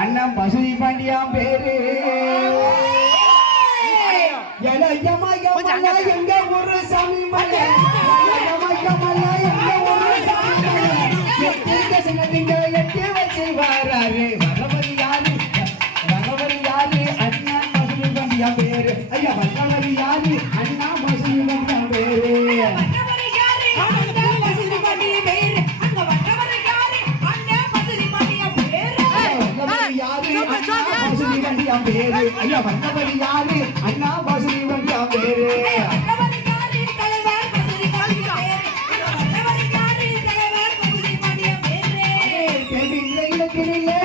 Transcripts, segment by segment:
அண்ணன் மசூதி பாண்டியான் பேரு. எங்க ஒரு சாமி எட்டி வச்சு வராரு வரவர் யாரு? வரவர் யாரு? அண்ணா மசூதி பாண்டியான் பேரு. ஐயா வரவர் யாரு? அண்ணா பாண்டியான் பேரு. ஐயா வந்தவர் யாரு? அண்ணா மசூதி பாண்டியான் பேரு?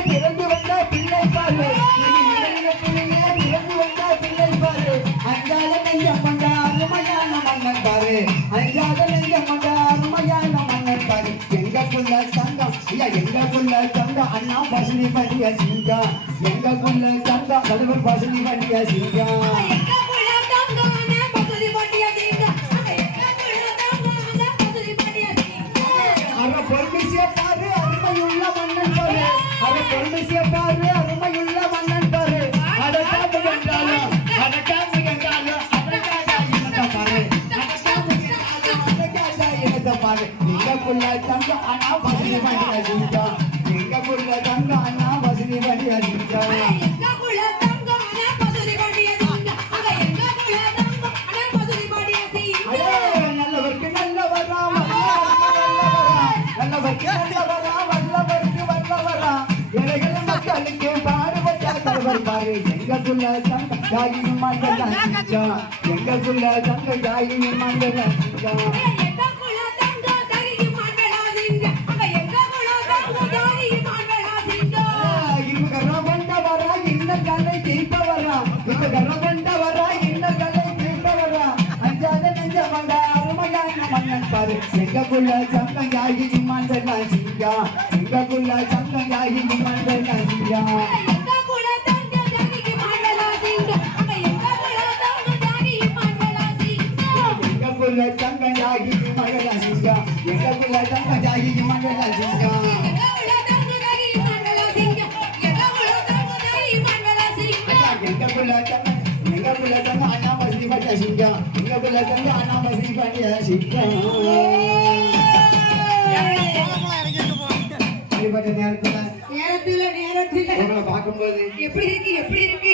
பிறந்து வந்த பிள்ளை பாரு. பிறந்து வந்த பிள்ளை பாரு. அஞ்சாத நெஞ்சம் கொண்ட அருமையான மன்னன் பாரு. அஞ்சாத நெஞ்சம் கொண்ட அருமையான மன்னன் பாரு. எங்கக்குள்ள தங்கம் ஐயா எங்கக்குள்ள அண்ணா பசுனி பண்ணிய சிங்கம் எங்கக்குள்ள தங்கம் கடுவர் பசுனி பண்ணிய சிங்கம் அரை பொறுமைசிய பாரு அருமையுள்ள மன்னன் பாரு அரை பொறுமைசிய பாரு எங்கக்குள்ள தங்கம் அண்ணா வசதி பண்ணிய சிங்கம் எங்கக்குள்ள தங்கம் அண்ணா வசதி பண்ணிய நல்லவரா, வல்லவருக்கு நல்லவரா, நல்லவருக்கு வல்லவரா. ஏழைகள் மக்களுக்கு பாடுபட்ட தலைவர் பாரு. எங்களுக்குள்ள தங்க தாயின் மண்டல எங்க எங்களுக்குள்ள தங்க தாயின் மண்டல தீர்ப்பவரா. இவங்க கொண்டவரா, இன்னல் கலை தீர்ப்பவரா. அஞ்சாத நெஞ்சமங்க அருமையான மன்னன் பாரு. எங்களுக்குள்ள தங்க தாயின் மண்டலம் சிங்கம். எங்களுக்குள்ள தங்க சிங்கம். எங்களுக்குள்ள தங்க தங்க தாயின் மண்டலம் சிங்கம். தங்க எங்களுக்குள்ள தங்க பட்ட தங்க அண்ணாமசி பட்ட சிங்கம். நேரத்துல நேரத்துல உங்களை பார்க்கும்போது எப்படி இருக்கு எப்படி இருக்கு